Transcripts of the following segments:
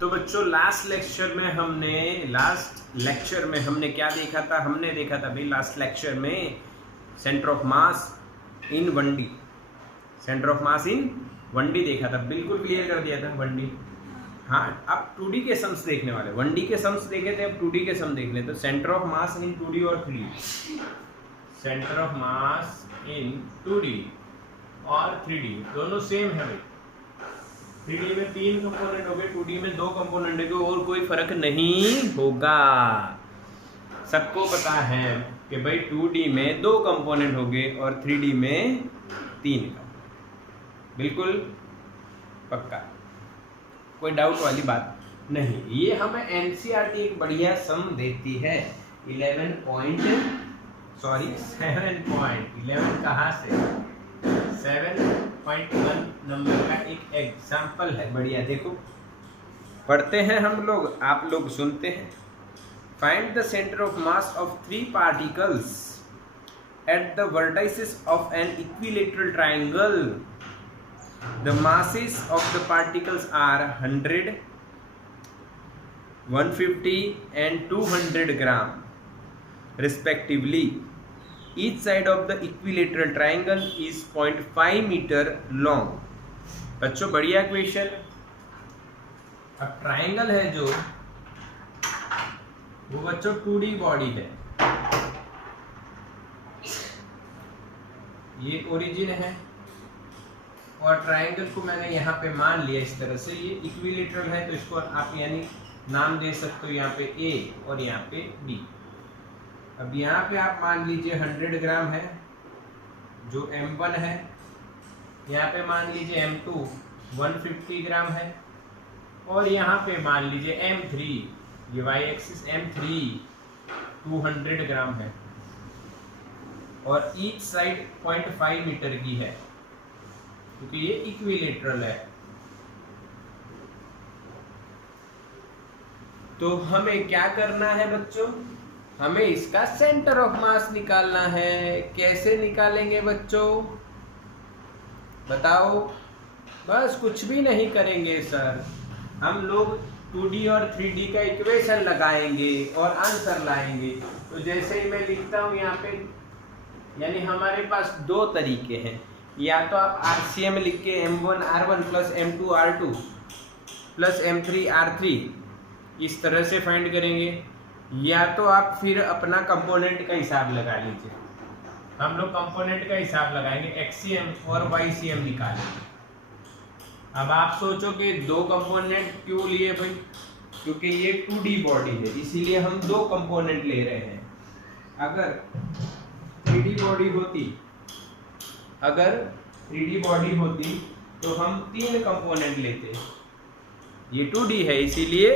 तो बच्चों last lecture में हमने क्या देखा था? हमने देखा था भाई लास्ट लेक्चर में centre of mass in 1D, centre of mass in 1D देखा था, बिल्कुल क्लियर कर दिया था 1D। हाँ, अब 2D के सम्स देखने वाले। 1D के सम्स देखे थे, अब 2D के सम देख ले। तो centre of mass in 2D और 3D, centre of mass in 2D और 3D दोनों सेम है भाई। 3D में 3 कंपोनेंट हो गए, 2D में 2 कंपोनेंट हो गए, और कोई फर्क नहीं होगा। सबको पता है कि भाई 2D में 2 कंपोनेंट हो गए और 3D में 3 कंपोनेंट। बिल्कुल पक्का, कोई डाउट वाली बात नहीं। ये हमें NCERT एक बढ़िया सम देती है। 7 कहाँ से 7.1 नंबर का एक एग्जाम्पल है, बढ़िया। देखो पढ़ते हैं हम लोग, आप लोग सुनते हैं। Find the centre of mass of 3 particles at the vertices of an equilateral triangle. The masses of the particles are 100, 150 and 200 gram respectively. Each side of the equilateral triangle is 0.5 meter long. बच्चों बढ़िया question. अब triangle है जो वो बच्चों 2D body है, ये origin है और ट्राइंगल को मैंने यहाँ पे मान लिया इस तरह से। ये इक्विलेटरल है तो इसको आप यानी नाम दे सकते हो यहाँ पे A और यहाँ पे B। अब यहाँ पे आप मान लीजिए 100 ग्राम है जो M1 है, यहाँ पे मान लीजिए M2 150 ग्राम है, और यहाँ पे मान लीजिए M3, ये y एक्सिस M3 200 ग्राम है, और ईच साइड 0.5 मीटर की है क्योंकि ये इक्विलेटरल है। तो हमें क्या करना है बच्चों? हमें इसका सेंटर ऑफ मास निकालना है। कैसे निकालेंगे बच्चों बताओ? बस कुछ भी नहीं करेंगे सर, हम लोग 2D और 3D का इक्वेशन लगाएंगे और आंसर लाएंगे। तो जैसे ही मैं लिखता हूँ यहाँ पे, यानी हमारे पास 2 तरीके हैं। या तो आप RCM लिख के M1 R1 plus M2 R2 plus M3 R3 इस तरह से फाइंड करेंगे, या तो आप फिर अपना कंपोनेंट का हिसाब लगा लीजिए। हम लोग कंपोनेंट का हिसाब लगाएंगे, XCM और YCM निकालेंगे। अब आप सोचो कि 2 कंपोनेंट क्यों लिए भाई? क्योंकि ये 2D बॉडी है, इसीलिए हम 2 कंपोनेंट ले रहे हैं। अगर 3D बॉडी होती तो हम 3 कंपोनेंट लेते। ये 2D है इसीलिए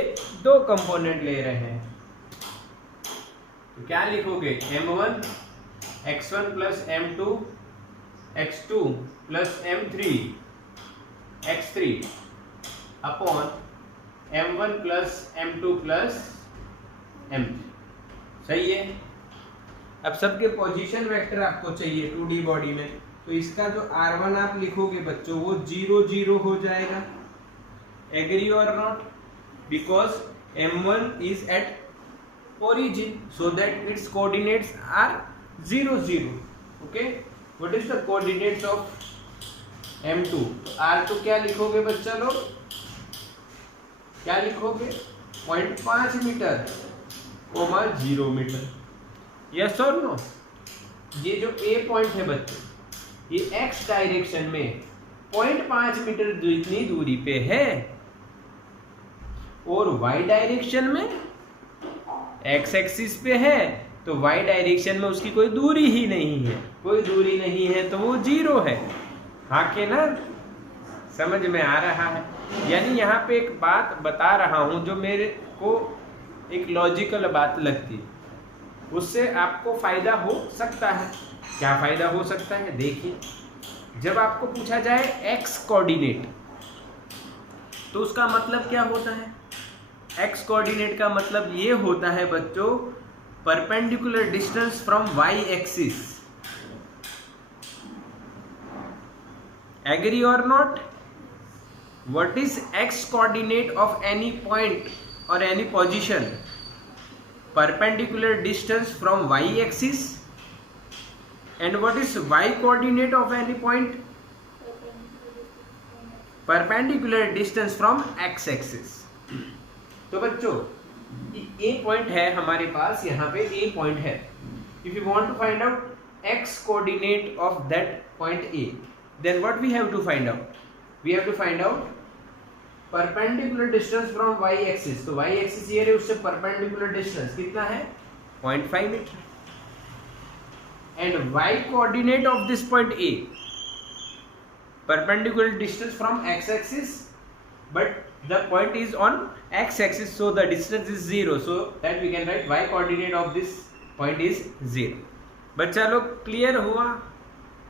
2 कंपोनेंट ले रहे हैं। तो क्या लिखोगे? M1 X1 plus M2 X2 plus M3 X3 upon M1 plus M2 plus M3। सही है। अब सबके पोजीशन वेक्टर आपको चाहिए 2D बॉडी में, तो इसका जो R1 आप लिखोगे बच्चों वो 0 0 हो जाएगा। एग्री और not? Because M1 is at origin so that its coordinates are 0 0. Okay, what is the coordinates of M2? R2 क्या लिखोगे बच्चा लोग? क्या लिखोगे? 0.5 मीटर, 0 मीटर। यस और नो? ये जो A पॉइंट है बच्चों, ये X डायरेक्शन में 0.5 मीटर जितनी दूरी पे है, और Y डायरेक्शन में X एक्सिस पे है, तो Y डायरेक्शन में उसकी कोई दूरी ही नहीं है। कोई दूरी नहीं है तो वो 0 है। हाँ के ना? समझ में आ रहा है? यानी यहाँ पे एक बात बता रहा हूँ जो मेरे को एक लॉजिकल बात लगती, उससे आपको फायदा हो सकता है। क्या फायदा हो सकता है? देखिए, जब आपको पूछा जाए X कोऑर्डिनेट तो उसका मतलब क्या होता है? X कोऑर्डिनेट का मतलब ये होता है बच्चों, perpendicular distance from Y axis. Agree और not? What is X coordinate of any point और any position perpendicular distance from Y axis and what is Y coordinate of any point perpendicular distance from X axis. तो बच्चों A point है हमारे पास, यहाँ पे A point है। If you want to find out X coordinate of that point A, then what we have to find out, we have to find out perpendicular distance from Y axis. तो Y axis ये है, उससे perpendicular distance कितना है 0.5 metre, and Y coordinate of this point A perpendicular distance from x axis, but the point is on x axis, so the distance is 0, so that we can write y coordinate of this point is 0। बच्चा लोग clear हुआ?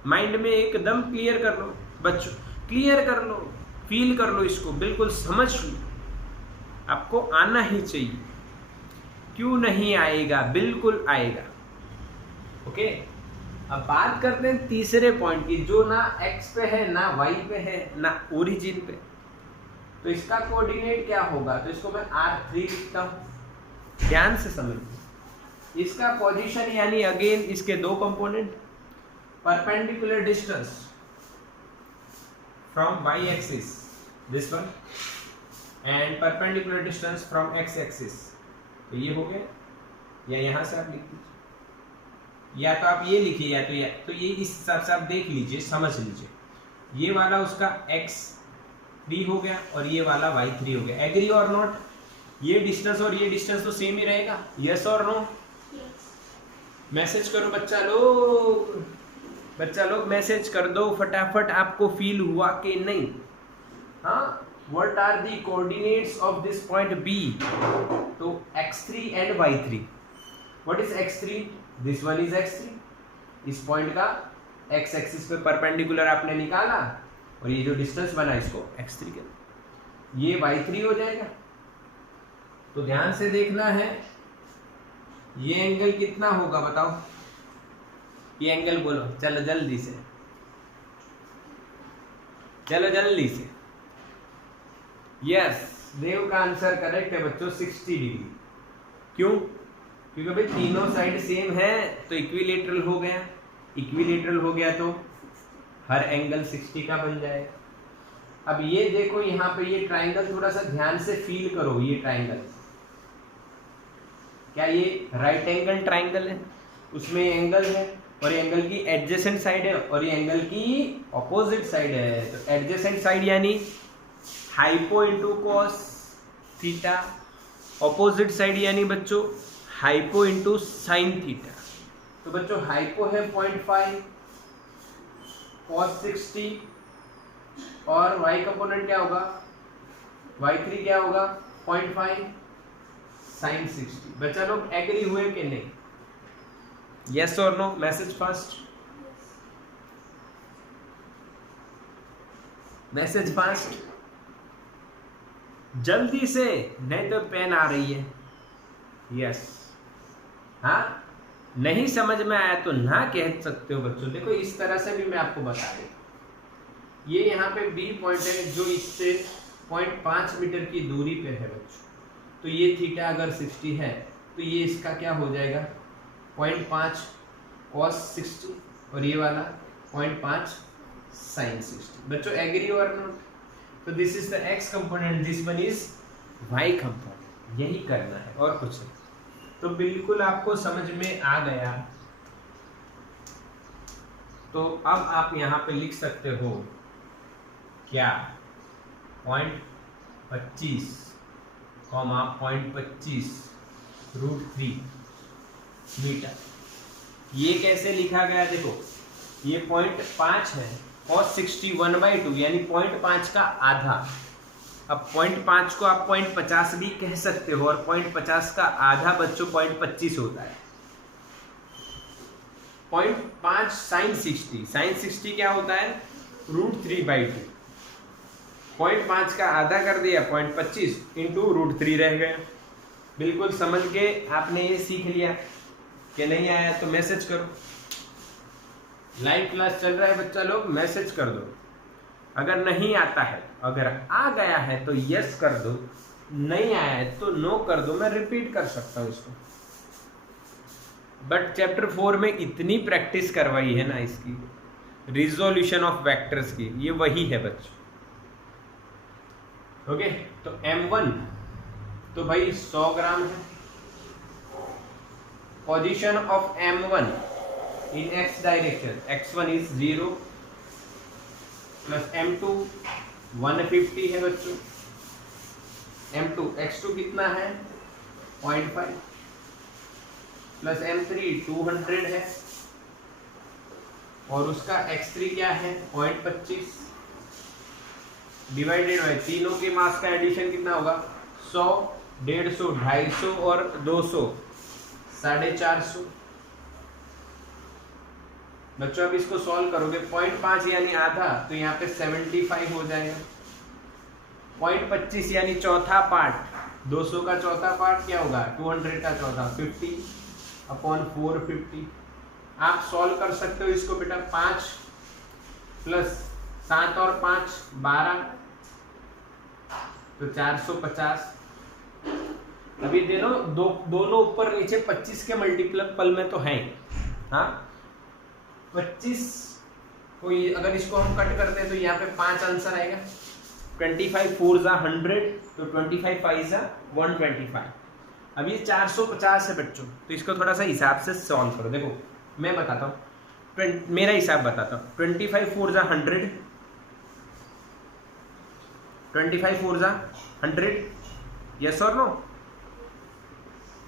Mind में एकदम clear कर लो बच्चों, clear कर लो, feel कर लो इसको, बिल्कुल समझ लो। आपको आना ही चाहिए, क्यों नहीं आएगा, बिल्कुल आएगा। ओके, अब बात करते हैं तीसरे पॉइंट की, जो ना x पे है, ना y पे है, ना ओरिजिन पे। तो इसका कोऑर्डिनेट क्या होगा? तो इसको मैं R3 लिखता हूं, ध्यान से समझिए। इसका पोजीशन यानी अगेन इसके दो component, perpendicular distance from y axis this one and perpendicular distance from x axis. तो ये हो गया, या यहां से आप लिख दीजिए, या तो आप ये लिखिए, या तो ये इस हिसाब से आप देख लीजिए, समझ लीजिए। ये वाला उसका x3 हो गया और ये वाला y3 हो गया। एग्री और नॉट? ये डिस्टेंस और ये डिस्टेंस तो सेम ही रहेगा, यस और नो? मैसेज करो बच्चा लोग, बच्चा लोग मैसेज कर दो फटाफट। आपको फील हुआ कि नहीं? हाँ, what are the coordinates of this point B? तो x3 and y3। What is x3? This one is x3। इस पॉइंट का x एक्सिस पे परपेंडिकुलर आपने निकाला और ये जो डिस्टेंस बना इसको x3 के, ये y3 हो जाएगा। तो ध्यान से देखना है, ये एंगल कितना होगा बताओ? ये एंगल बोलो, चलो जल्दी से, चलो जल्दी से। यस, देव का आंसर करेक्ट है बच्चों, 60 डिग्री। क्यों? क्योंकि भाई तीनों साइड सेम है तो इक्विलेटरल हो गया। इक्विलेटरल हो गया तो हर एंगल 60 का बन जाएगा। अब ये देखो यहाँ पे ये ट्राइंगल, थोड़ा सा ध्यान से फील करो। ये ट्राइंगल क्या ये राइट एंगल ट्राइंगल है? उसमें एंगल है और ये एंगल की एडजेसेंट साइड है और ये एंगल की ऑपोजिट साइड है। तो एडजेसेंट साइड यानी hypo into cos theta, opposite side यानी बच्चों हाइपो इंटू साइन थीटा। तो बच्चों हाइपो है 0.5 cos 60 और y कंपोनेंट क्या होगा? y3 क्या होगा? 0.5 sin 60। बच्चा लोग एग्री हुए कि नहीं? यस और no? Message fast, message fast, जल्दी से, नहीं तो पेन आ रही है। यस, हाँ, नहीं समझ में आया तो ना कह सकते हो बच्चों। देखो इस तरह से भी मैं आपको बता दूं, ये यहाँ पे B पॉइंट है जो इससे 0.5 मीटर की दूरी पे है बच्चों। तो ये थीटा अगर 60 है तो ये इसका क्या हो जाएगा? 0.5 cos 60 और ये वाला 0.5 sin 60। बच्चों एग्री और नॉट? तो this is the x component, this one is y component. यही करना है और कुछ नहीं। तो बिल्कुल आपको समझ में आ गया। तो अब आप यहाँ पे लिख सकते हो क्या? 0.25 कॉमा 0.25 √3 मीटर। ये कैसे लिखा गया? देखो ये 0.5 है, cos 60 1/2 यानी 0.5 का आधा। अब 0.5 को आप 0.50 भी कह सकते हो और 0.50 का आधा बच्चों 0.25 होता है। 0.5 sin 60, sin 60 क्या होता है? √3/2। 0.5 का आधा कर दिया 0.25 इंटू √3 रह गया। बिल्कुल समझ के आपने ये सीख लिया कि नहीं आया तो मैसेज करो। लाइव क्लास चल रहा है बच्चा लोग, मैसेज कर दो। अगर नहीं आता है अगर आ गया है तो यस कर दो, नहीं आया है तो नो कर दो। मैं रिपीट कर सकता हूं इसको, बट चैप्टर 4 में इतनी प्रैक्टिस करवाई है ना इसकी, रिजोल्यूशन ऑफ वेक्टर्स की, ये वही है बच्चों। ओके, तो M1 तो भाई 100 ग्राम है। Position of M1 in x direction, x1 is 0 plus M2 150 है बच्चों। M2 x2 कितना है 0.5 प्लस M3 200 है, और उसका x3 क्या है 0.25 डिवाइडेड बाय तीनों के मास का एडिशन कितना होगा 100, 150, 250 और 200 450। बच्चों अब इसको सॉल्व करोगे 0.5 यानी आधा, तो यहाँ पे 75 हो जाएगा। 0.25 यानी चौथा पार्ट, 200 का चौथा पार्ट क्या होगा 200 का चौथा 50 अपॉन 450। आप सॉल्व कर सकते हो इसको बेटा, 5 प्लस 7 और 5 12, तो 450। अभी दोनों ऊपर नीचे 25 के मल्टीपल में तो हैं। हाँ 25 को अगर इसको हम कट करते हैं तो यहाँ पे 5 आंसर आएगा। 25 4 जा 100, तो 25 5 जा 125। अब ये 450 है बच्चों, तो इसको थोड़ा सा हिसाब से सॉल्व करो। देखो मैं बताता हूँ, मेरा हिसाब बताता हूँ। 25 4 जा 100, 25 4 जा 100, यस और नो?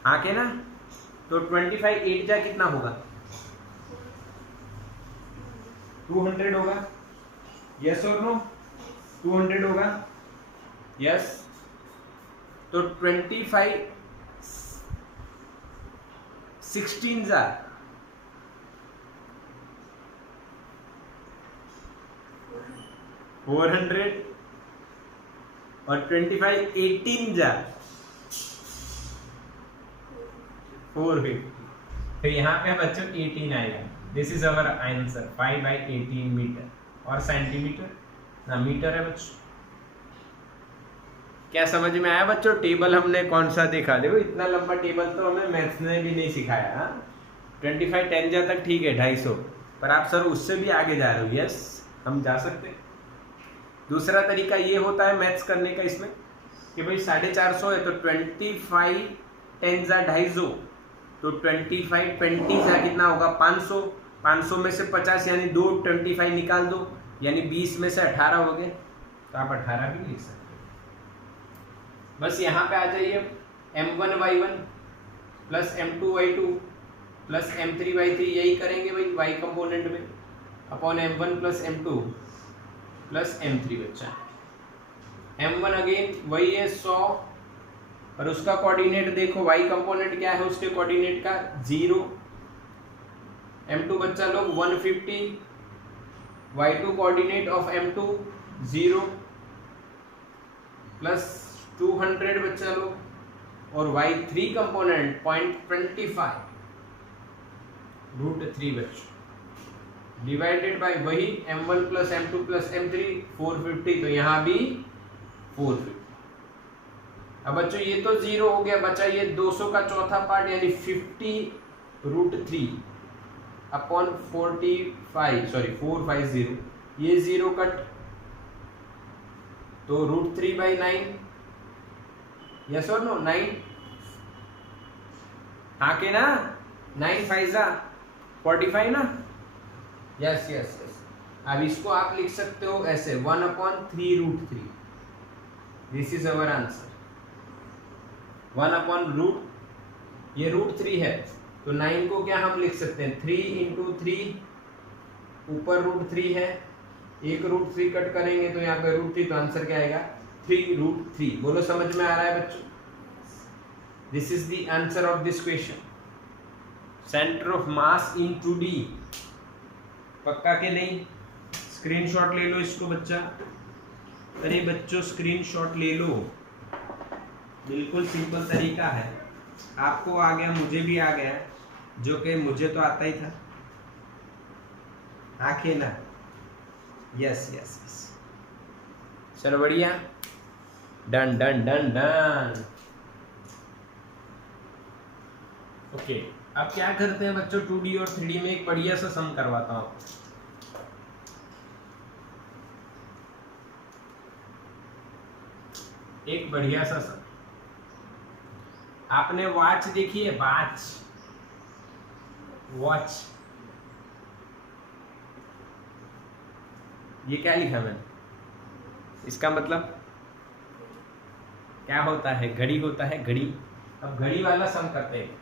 हाँ के ना? तो 25 8 जा कितना होगा 200 होगा, यस और नो? 200 होगा, यस। तो 25 16 जा 400 और 25 18 जा 450। तो यहाँ पे बच्चों 18 आएगा। This is our answer 5/18 metre, और सेंटीमीटर ना मीटर है बच्चों। क्या समझ में आया बच्चों? टेबल हमने कौन सा देखा, देखो इतना लंबा टेबल तो हमें मैथ्स ने भी नहीं सिखाया। 25 10 जा तक ठीक है 250, पर आप सर उससे भी आगे जा रहे हो। यस हम जा सकते हैं। दूसरा तरीका ये होता है मैथ्स करने का इसमें कि भाई 450 है तो 25 10 जा 250, तो 25 20 जा कितना होगा 500, 500 में से 50 यानी 2 25 निकाल दो, यानी 20 में से 18 हो गए, तो आप 18 भी लिख सकते हो। बस यहाँ पे आ जाइए, M1 Y1 plus M2 Y2 plus M3 Y3, यही करेंगे भाई y कंपोनेंट में, upon M1 plus M2 plus M3 बच्चा। M1 अगेन वही है 100, और उसका कोऑर्डिनेट देखो, y कंपोनेंट क्या है उसके कोऑर्डिनेट का 0। M2 बच्चा लोग 150, y2 coordinate of M2 0 plus 200 बच्चा लोग, और y3 कंपोनेंट 0.25 √3 बच्चों, डिवाइडेड बाय वही M1 plus M2 plus M3 450, तो यहाँ भी 450। अब बच्चों ये तो 0 हो गया, बचा ये 200 का चौथा पार्ट यानी 50 √3 अपॉन 450, ये 0 कट, तो √3/9, यस और नो 9, हाँ के ना? 9 5 जा 45 ना? Yes yes yes. अब इसको आप लिख सकते हो ऐसे 1/3 √3, दिस इज अवर आंसर। 1/√, ये √3 है, तो 9 को क्या हम लिख सकते हैं 3 × 3, ऊपर √3 है, एक √3 कट करेंगे तो यहाँ पे √3, तो आंसर क्या आएगा 3 √3। बोलो समझ में आ रहा है बच्चों? This is the answer of this question. Centre of mass in 2D, पक्का के नहीं? स्क्रीनशॉट ले लो इसको बच्चा। अरे बच्चों स्क्रीनशॉट ले लो, बिल्कुल सिंपल तरीका है। आपको आ गया, मुझे भी आ गया, जो कि मुझे तो आता ही था। आंखें ना? Yes yes yes. चलो बढ़िया, done done done done. Okay, अब क्या करते हैं बच्चों, 2D और 3D में एक बढ़िया सा सम करवाता हूँ आपको। एक बढ़िया सा सम। आपने वॉच देखी है, वॉच, ये क्या लिखा मैंने, इसका मतलब क्या होता है, घड़ी होता है, घड़ी। अब घड़ी वाला सम करते हैं।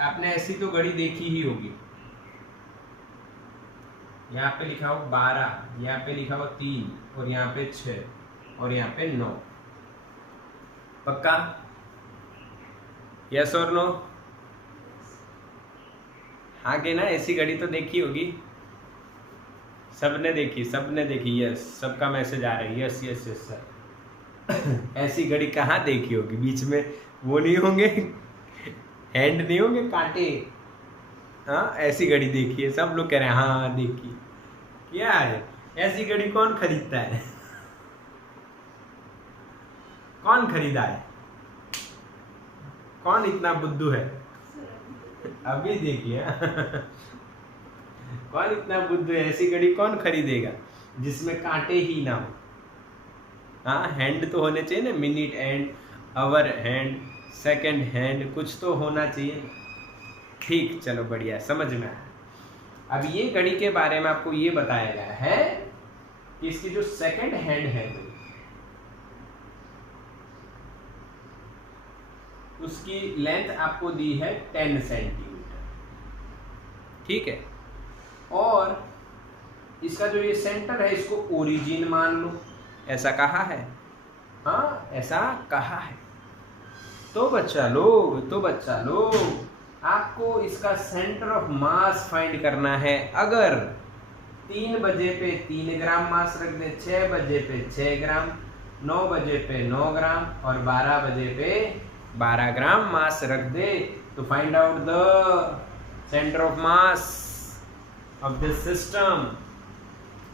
आपने ऐसी तो घड़ी देखी ही होगी, यहाँ पे लिखा हो 12, यहाँ पे लिखा हो 3, और यहाँ पे 6, और यहाँ पे 9। पक्का? यस और नो? हाँ के ना, ऐसी घड़ी तो देखी होगी, सबने देखी, सबने देखी, यस, सबका मैसेज आ रहा है, यस यस यस सर। ऐसी घड़ी कहाँ देखी होगी, बीच में वो नहीं होंगे, हैंड नहीं होंगे, कांटे। हाँ, ऐसी घड़ी देखी है, सब लोग कह रहे हैं हाँ देखी। क्या है, ऐसी घड़ी कौन खरीदता है? कौन खरीदा है? कौन इतना बुद्धू है? अभी देखिए। कौन इतना बुद्धू है, ऐसी घड़ी कौन खरीदेगा जिसमें कांटे ही ना हो? हाँ, हैंड तो होने चाहिए ना, minute hand, hour hand, second hand, कुछ तो होना चाहिए। ठीक, चलो बढ़िया, समझ में आया। अब ये घड़ी के बारे में आपको ये बताया गया है कि इसकी जो सेकंड हैंड है उसकी लेंथ आपको दी है 10 सेंटीमीटर, ठीक है। और इसका जो ये सेंटर है इसको ओरिजिन मान लो, ऐसा कहा है, हाँ ऐसा कहा है। तो बच्चा लोग आपको इसका सेंटर ऑफ मास फाइंड करना है। अगर 3 बजे पे 3 ग्राम मास रख दे, 6 बजे पे 6 ग्राम, 9 बजे पे 9 ग्राम और 12 बजे पे 12 ग्राम मास रख दे, तो find out the centre of mass of this system.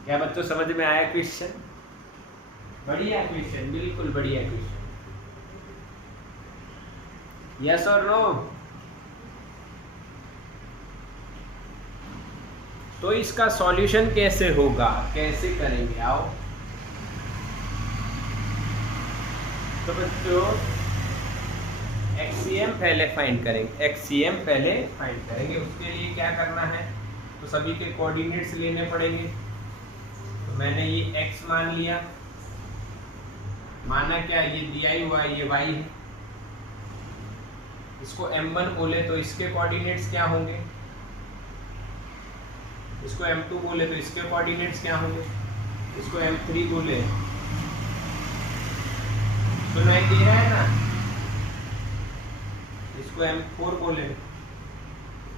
क्या बच्चों समझ में आया क्वेश्चन? बढ़िया क्वेश्चन, बिल्कुल बढ़िया क्वेश्चन। यस और नो? तो इसका सॉल्यूशन कैसे होगा, कैसे करेंगे, आओ। तो बच्चों एक्सीएम पहले फाइंड करेंगे, उसके लिए क्या करना है, तो सभी के कोऑर्डिनेट्स लेने पड़ेंगे। तो मैंने ये x मान लिया, माना क्या, ये दिया ही हुआ ये y है। इसको m1 बोले तो इसके कोऑर्डिनेट्स क्या होंगे, इसको m2 बोले तो इसके कोऑर्डिनेट्स क्या होंगे, इसको m3 बोले, सुनाई दे रहा है ना, इसको m4 बोले,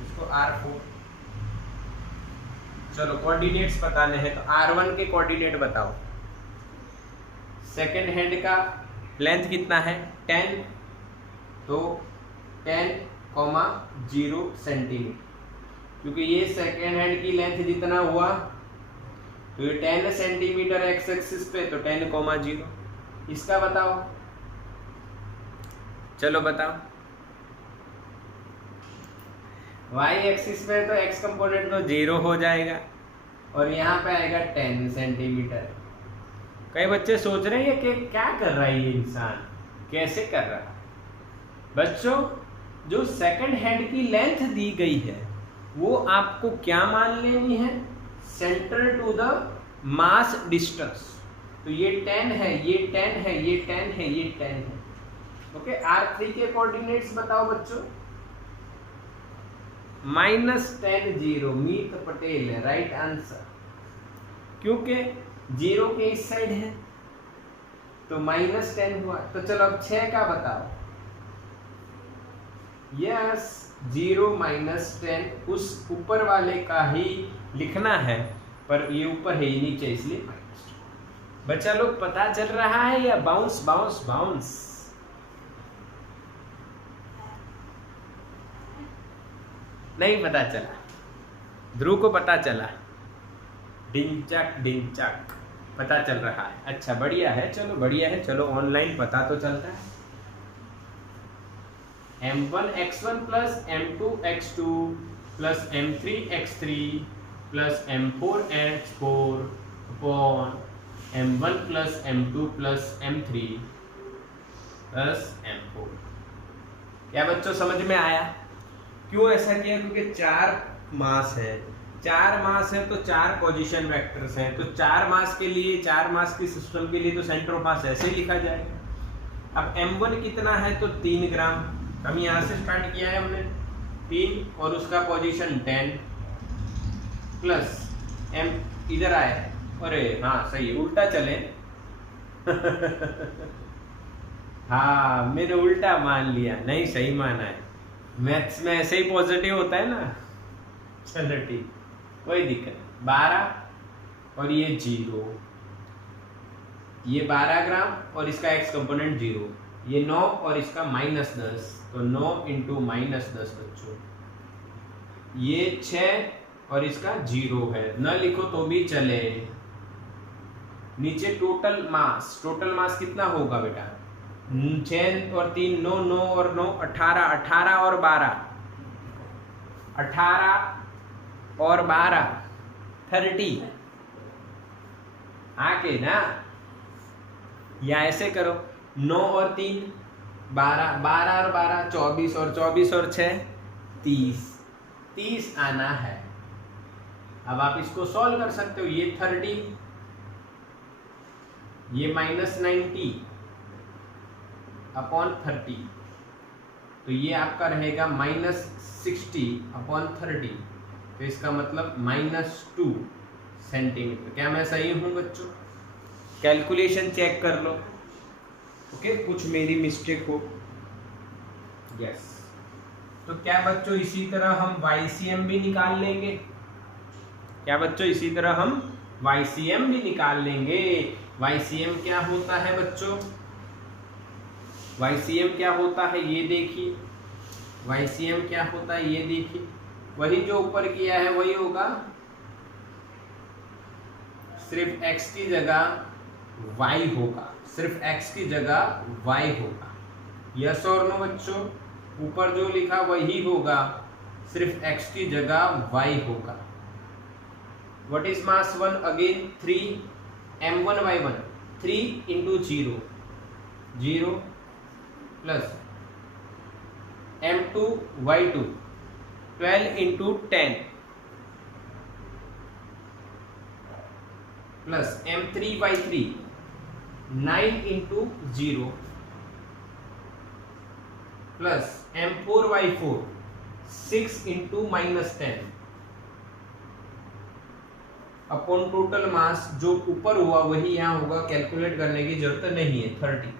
इसको r4। चलो कोऑर्डिनेट्स बताने हैं, तो r1 के कोऑर्डिनेट बताओ। सेकंड हैंड का लेंथ कितना है, 10, तो 10,0 सेंटीमीटर, क्योंकि ये सेकेंड हैंड की लेंथ जितना हुआ तो ये 10 सेंटीमीटर एक्स एक्सिस पे, तो 10,0। इसका बताओ, चलो बताओ। वाई एक्सिस पे तो एक्स कंपोनेंट तो 0 हो जाएगा और यहाँ पे आएगा 10 सेंटीमीटर। कई बच्चे सोच रहे हैं कि क्या कर रहा है ये इंसान, कैसे कर रहा है? बच्चों जो सेकंड हैंड की लेंथ दी गई है वो आपको क्या मान लेनी है, centre to the mass distance. तो ये 10 है, ये 10 है, ये 10 है, ये 10 है। ओके, R3 के कोऑर्डिनेट्स बताओ बच्चों। -10 0, मीत पटेल राइट आंसर, क्योंकि 0 के इस साइड है तो -10 हुआ। तो चलो अब 6 का बताओ। यस, 0 -10 उस ऊपर वाले का ही लिखना है, पर ये ऊपर है ये नीचे, इसलिए -10। बच्चा लोग पता चल रहा है या बाउंस बाउंस बाउंस? नहीं पता चला, ध्रुव को पता चला। डिंचक डिंचक, पता चल रहा है। अच्छा बढ़िया है, चलो बढ़िया है, चलो ऑनलाइन पता तो चलता है। m1x1 plus m2x2 plus m3x3 plus m4x4 upon m1 plus m2 plus m3 plus m4। क्या बच्चों समझ में आया? क्यों ऐसा किया? क्योंकि 4 मास है, 4 मास है तो 4 पोजीशन वेक्टर्स हैं, तो 4 मास के लिए, 4 मास की सिस्टम के लिए तो सेंटर ऑफ मास ऐसे ही लिखा जाएगा। अब m1 कितना है तो 3 ग्राम, हम यहाँ से स्टार्ट किया है हमने 3 और उसका पोजीशन 10 प्लस m इधर आया है, अरे हाँ सही उल्टा चले हाँ मैंने उल्टा मान लिया, नहीं सही माना है, मैथ्स में ऐसे ही पॉजिटिव होता है ना। चलो ठीक, कोई दिक्कत नहीं। 12 और ये 0, ये 12 ग्राम और इसका x कंपोनेंट 0, ये 9 और इसका -10, तो 9 इंटू -10 बच्चों, ये 6 और इसका 0 है, न लिखो तो भी चले। नीचे टोटल मास कितना होगा बेटा? 6 और 3 9, 9 और 9 18, 18 और 12, 18 और 12 30। आके ना या ऐसे करो, 9 और 3 12, 12 और 12 24 और 24 और 6 30 आना है। अब आप इसको सॉल्व कर सकते हो, ये 30, ये -90 अपॉन 30, तो ये आपका रहेगा -60 अपॉन 30, तो इसका मतलब -2 सेंटीमीटर। क्या मैं सही हूं बच्चों? कैलकुलेशन चेक कर लो, ओके, कुछ मेरी मिस्टेक हो। यस, तो क्या बच्चों इसी तरह हम YCM भी निकाल लेंगे? क्या बच्चों इसी तरह हम YCM भी निकाल लेंगे? YCM क्या होता है बच्चों? YCM क्या होता है ये देखिए, YCM क्या होता है ये देखिए, वही जो ऊपर किया है वही होगा, सिर्फ x की जगह y होगा, सिर्फ x की जगह y होगा। यस और नो बच्चों? ऊपर जो लिखा वही होगा, सिर्फ x की जगह y होगा। What is mass 1 again? 3 m1y1, 3 into 0 0 plus m2y2 12 into 10 plus m3y3 9 into 0 plus m4y4 6 into -10 upon total mass जो ऊपर हुआ वही यहाँ होगा, कैलकुलेट करने की जरूरत नहीं है। 30,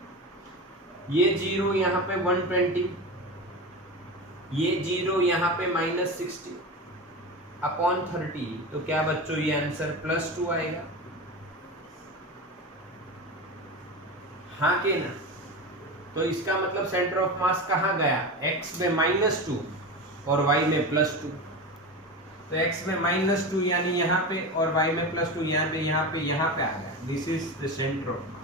ये 0 यहाँ पे 120, ये 0 यहाँ पे -60 अपॉन 30, तो क्या बच्चों ये आंसर +2 आएगा? हाँ के ना? तो इसका मतलब सेंटर ऑफ मास कहाँ गया? x में -2 और y में +2, तो x में -2 यानी यहाँ पे और y में +2 यहाँ पे आ गया। This is the centre of मास।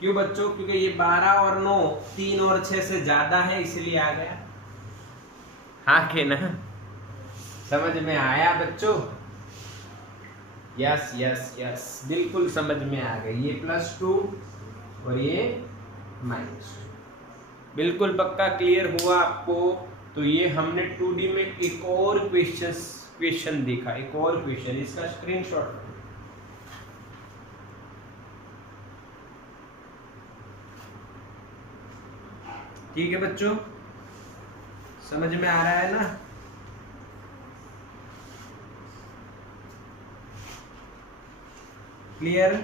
क्यों बच्चों? क्योंकि ये 12 और 9 3 और 6 से ज्यादा है, इसलिए आ गया। हाँ के ना? समझ में आया बच्चों? यस यस यस, बिल्कुल समझ में आ गई। ये +2 और ये -2, बिल्कुल पक्का क्लियर हुआ आपको? तो ये हमने 2D में एक और क्वेश्चन देखा, एक और क्वेश्चन, इसका स्क्रीनशॉट। ठीक है बच्चों, समझ में आ रहा है ना? क्लियर?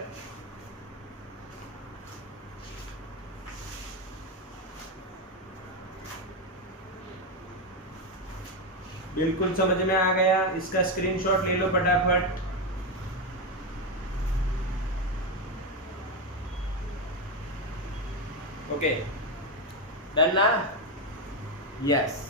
बिल्कुल समझ में आ गया? इसका स्क्रीनशॉट ले लो फटाफट। ओके, डन ना? यस।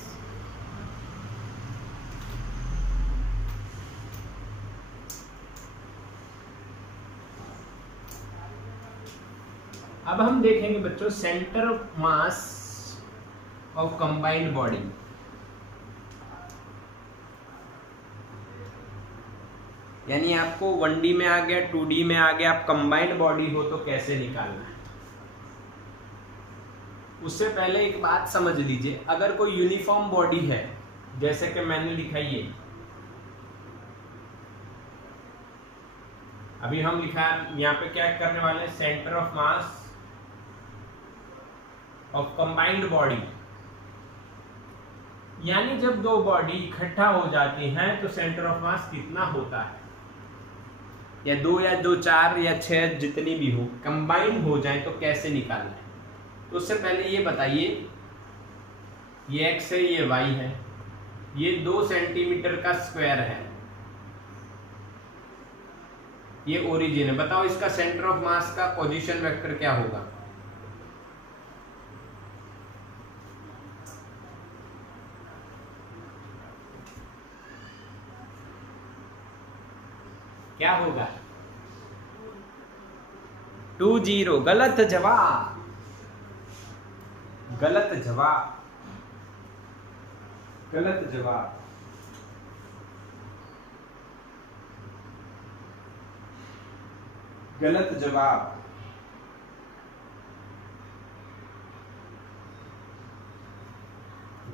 अब हम देखेंगे बच्चों centre of mass of combined body. यानी आपको 1D में आ गया, 2D में आ गया, आप कंबाइंड बॉडी हो तो कैसे निकालना है। उससे पहले एक बात समझ लीजिए, अगर कोई यूनिफॉर्म बॉडी है, जैसे कि मैंने लिखा ये, अभी हम लिखा यहाँ पे क्या करने वाले हैं, centre of mass of combined body. यानी जब दो बॉडी इकट्ठा हो जाती हैं तो सेंटर ऑफ मास कितना होता है, या 2 या 2 4 या 6 जितनी भी हो, कंबाइंड हो जाए तो कैसे निकालना है। तो उससे पहले ये बताइए, ये x है, ये y है, ये 2 सेंटीमीटर का स्क्वायर है, ये ओरिजिन है। बताओ इसका सेंटर ऑफ मास का पोजीशन वेक्टर क्या होगा। क्या होगा? 20। गलत जवाब, गलत जवाब, गलत जवाब। गलत जवाब।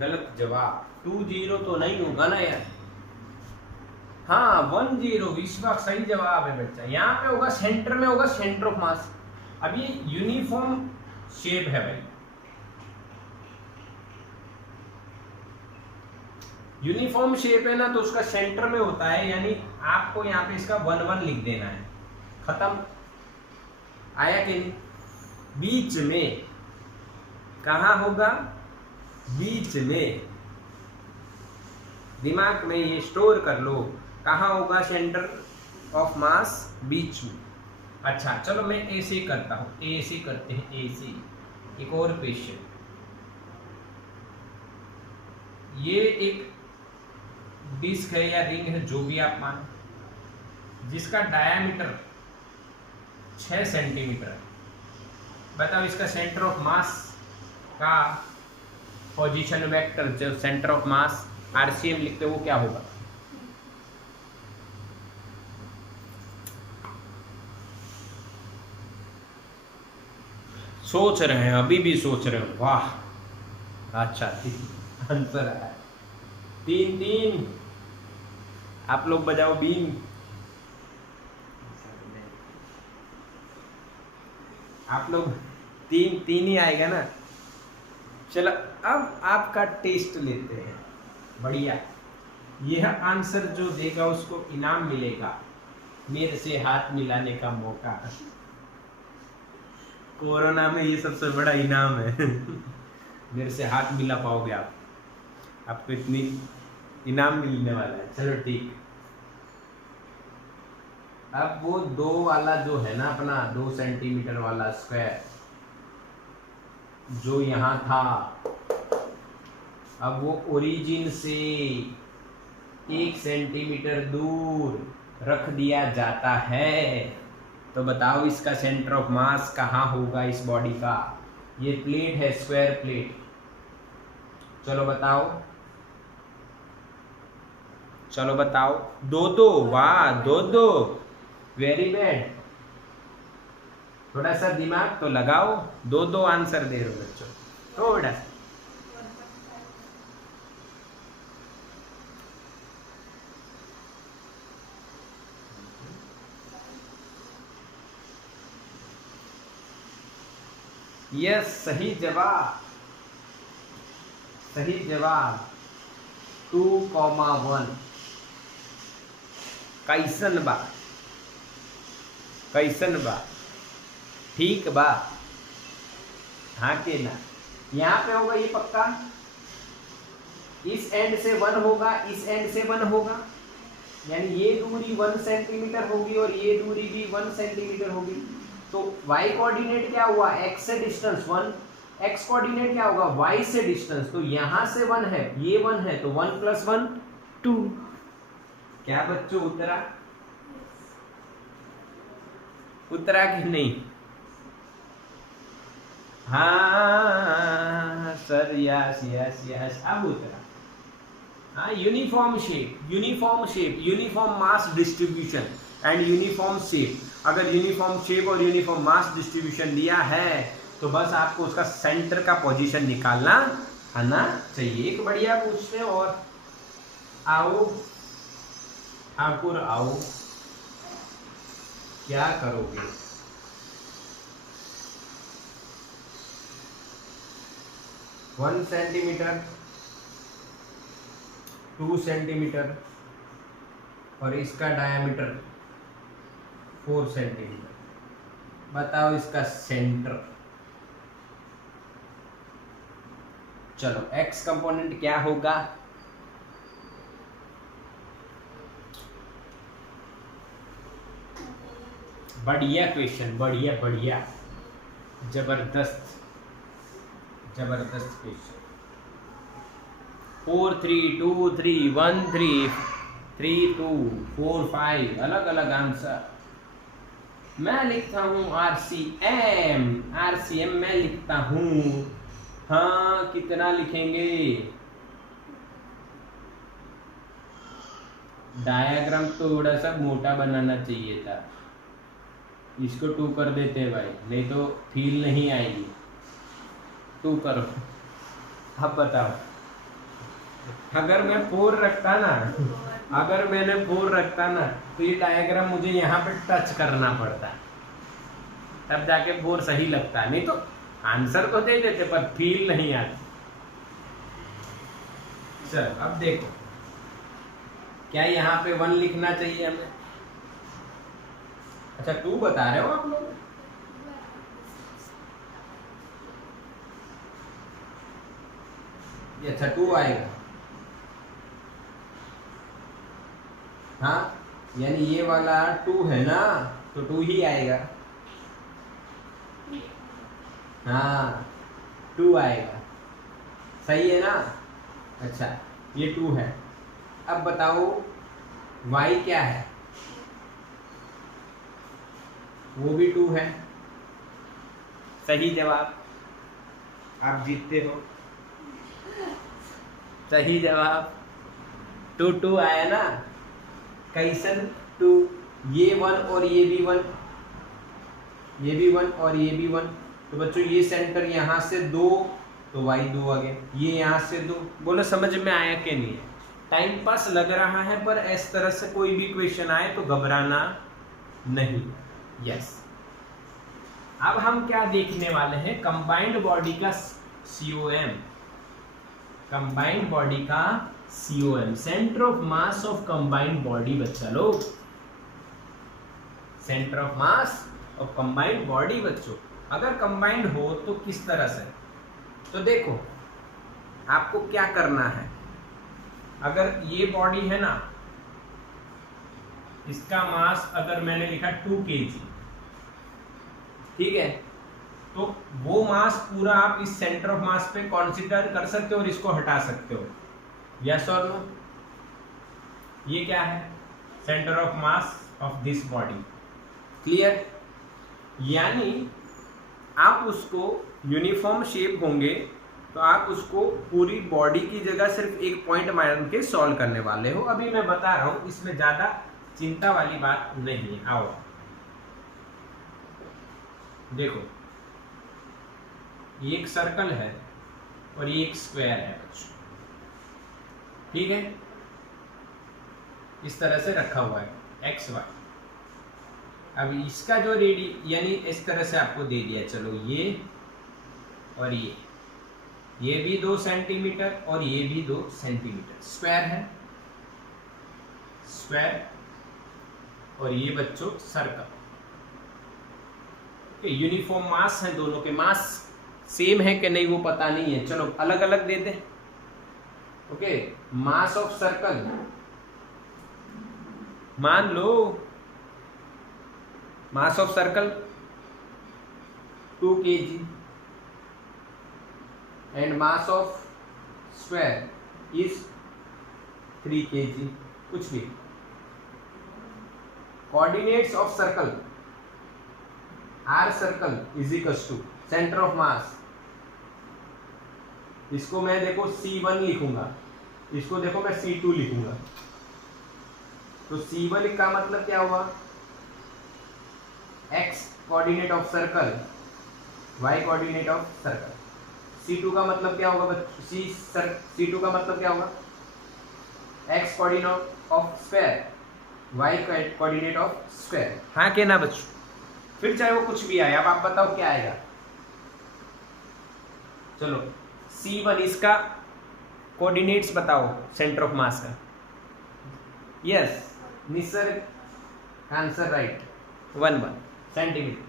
गलत जवाब। 20 तो नहीं होगा ना यार। हाँ 10, इसका सही जवाब है बच्चा। यहाँ पे होगा सेंटर में, होगा सेंटर ऑफ मास। अब ये यूनिफॉर्म शेप है भाई, यूनिफॉर्म शेप है ना, तो उसका सेंटर में होता है। यानी आपको यहाँ पे इसका 1 1 लिख देना है, खत्म। आया कि नहीं? बीच में कहाँ होगा? बीच में। दिमाग में ये स्टोर कर लो, कहाँ होगा सेंटर ऑफ मास? बीच में। अच्छा चलो मैं ऐसे करता हूँ, ऐसे करते हैं, ऐसे। एक और क्वेश्चन, ये एक डिस्क है या रिंग है, जो भी आप मानो, जिसका डायामीटर 6 सेंटीमीटर है। बताओ इसका सेंटर ऑफ मास का पोजीशन वेक्टर, जो सेंटर ऑफ मास आरसीएम लिखते हो, वो क्या होगा? सोच रहे हैं, अभी भी सोच रहे हो? वाह, अच्छा आंसर आया 3 आप लोग बजाओ बीन। आप लोग 3 ही आएगा ना। चलो अब आपका टेस्ट लेते हैं। बढ़िया, यह आंसर जो देगा उसको इनाम मिलेगा, मेरे से हाथ मिलाने का मौका। कोरोना में ये सबसे बड़ा इनाम है। मेरे से हाथ मिला पाओगे आप, आपको इतनी इनाम मिलने वाला है। चलो ठीक। अब वो 2 वाला जो है ना अपना 2 सेंटीमीटर वाला स्क्वायर जो यहाँ था, अब वो ओरिजिन से 1 सेंटीमीटर दूर रख दिया जाता है। तो बताओ इसका सेंटर ऑफ मास कहाँ होगा इस बॉडी का? ये प्लेट है, स्क्वायर प्लेट। चलो बताओ, चलो बताओ। 2 वाह 2 वेरी बैड। थोड़ा सा दिमाग तो लगाओ। 2 आंसर दे रहे हो बच्चों, थोड़ा सा। यस सही जवाब, सही जवाब 2,1। कैसन बा? कैसन बा? ठीक बा? हाँ के ना? यहाँ पे होगा ये पक्का, इस एंड से 1 होगा, इस एंड से 1 होगा, यानी ये दूरी 1 सेंटीमीटर होगी और ये दूरी भी 1 सेंटीमीटर होगी। तो y कोऑर्डिनेट क्या हुआ? x से डिस्टेंस 1, x कोऑर्डिनेट क्या होगा? y से डिस्टेंस। तो यहां से 1 है, ये 1 है, तो 1 + 1 2। क्या बच्चों उतरा? उतरा कि नहीं? हाँ सर, यस यस यस, अब उतरा। हाँ, uniform shape, uniform mass distribution and uniform shape. अगर यूनिफॉर्म शेप और यूनिफॉर्म मास डिस्ट्रीब्यूशन दिया है तो बस आपको उसका सेंटर का पोजीशन निकालना आना चाहिए। एक बढ़िया पूछते और आओ ठाकुर आओ, क्या करोगे? वन सेंटीमीटर, 2 सेंटीमीटर और इसका डायमीटर 4 सेंटीमीटर। बताओ इसका सेंटर। चलो x कंपोनेंट क्या होगा? बढ़िया क्वेश्चन, बढ़िया बढ़िया, जबरदस्त जबरदस्त क्वेश्चन। 4 3 2 3 1 3 3 2 4 5 अलग अलग आंसर। मैं लिखता हूँ RCM मैं लिखता हूँ। हाँ, कितना लिखेंगे? डायग्राम थोड़ा सा मोटा बनाना चाहिए था, इसको 2 कर देते हैं भाई, नहीं तो फील नहीं आएगी। 2 करो। अब बताओ, अगर मैं 4 रखता ना, अगर मैंने 4 रखता ना तो ये डायग्राम मुझे यहाँ पे टच करना पड़ता, तब जाके 4 सही लगता, नहीं तो आंसर तो दे देते पर फील नहीं आती। चल अब देखो, क्या यहाँ पे 1 लिखना चाहिए हमें? अच्छा 2 बता रहे हो आप लोग? ये अच्छा 2 आएगा। हाँ, यानी ये वाला 2 है ना, तो 2 ही आएगा। हाँ 2 आएगा, सही है ना? अच्छा ये 2 है। अब बताओ y क्या है? वो भी 2 है। सही जवाब, आप जीतते हो। सही जवाब 2 2 आया ना? कैसन 2? ये 1 और ये भी 1, ये भी 1 और ये भी 1, तो बच्चों ये सेंटर यहाँ से 2 तो y 2 आ गया, ये यहाँ से 2। बोलो समझ में आया कि नहीं है? टाइम पास लग रहा है, पर इस तरह से कोई भी क्वेश्चन आए तो घबराना नहीं। यस, अब हम क्या देखने वाले हैं? कंबाइंड बॉडी का COM, कंबाइंड बॉडी का COM, centre of mass of combined body. बच्चा लोग, centre of mass of combined body बच्चों, अगर कंबाइंड हो तो किस तरह से? तो देखो आपको क्या करना है। अगर ये बॉडी है ना, इसका मास अगर मैंने लिखा 2 kg, ठीक है, तो वो मास पूरा आप इस सेंटर ऑफ मास पे कंसीडर कर सकते हो और इसको हटा सकते हो। यस और नो? ये क्या है? Centre of mass of this body. Clear? यानी आप उसको, यूनिफॉर्म शेप होंगे तो आप उसको पूरी बॉडी की जगह सिर्फ एक पॉइंट मान के सॉल्व करने वाले हो। अभी मैं बता रहा हूं, इसमें ज्यादा चिंता वाली बात नहीं है। आओ देखो, ये एक सर्कल है और ये एक स्क्वायर है बच्चों, ठीक है? इस तरह से रखा हुआ है XY। अब इसका जो यानी इस तरह से आपको दे दिया, चलो ये और ये भी 2 सेंटीमीटर और ये भी 2 सेंटीमीटर, स्क्वायर है, स्क्वायर, और ये बच्चों सर्कल। यूनिफॉर्म मास है, दोनों के मास सेम है कि नहीं वो पता नहीं है, चलो अलग अलग दे दें। ओके, मास ऑफ सर्कल, मान लो mass of circle 2 kg and mass of square is 3 kg, कुछ भी। Coordinates of circle, R circle is equals to centre of mass इसको मैं देखो C1 लिखूंगा, इसको देखो मैं C2 लिखूंगा। तो C1 का मतलब क्या हुआ, x coordinate of circle, y coordinate of circle. C2 का मतलब क्या होगा बच्चों, C2 का मतलब क्या होगा, x coordinate of square, y coordinate of square. हाँ के ना बच्चों, फिर चाहे वो कुछ भी आए, अब आप बताओ क्या आएगा। चलो C1 इसका कोऑर्डिनेट्स बताओ सेंटर ऑफ मास का। Yes Nisarga answer right, 1 centimetre.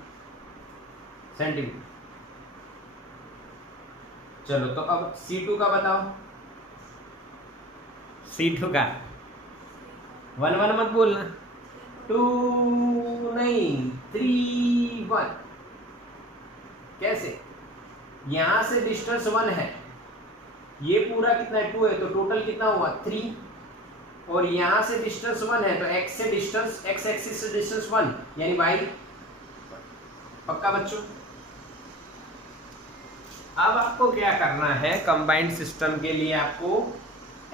चलो तो अब C2 का बताओ, C2 का 1 मत बोलना, 2 नहीं 3 1। कैसे, यहां से डिस्टेंस 1 है, ये पूरा कितना है 2 है, तो टोटल कितना हुआ 3, और यहां से डिस्टेंस 1 है, तो x से डिस्टेंस, x एक्सिस से डिस्टेंस 1 यानी y। पक्का बच्चों। अब आपको क्या करना है, कंबाइंड सिस्टम के लिए आपको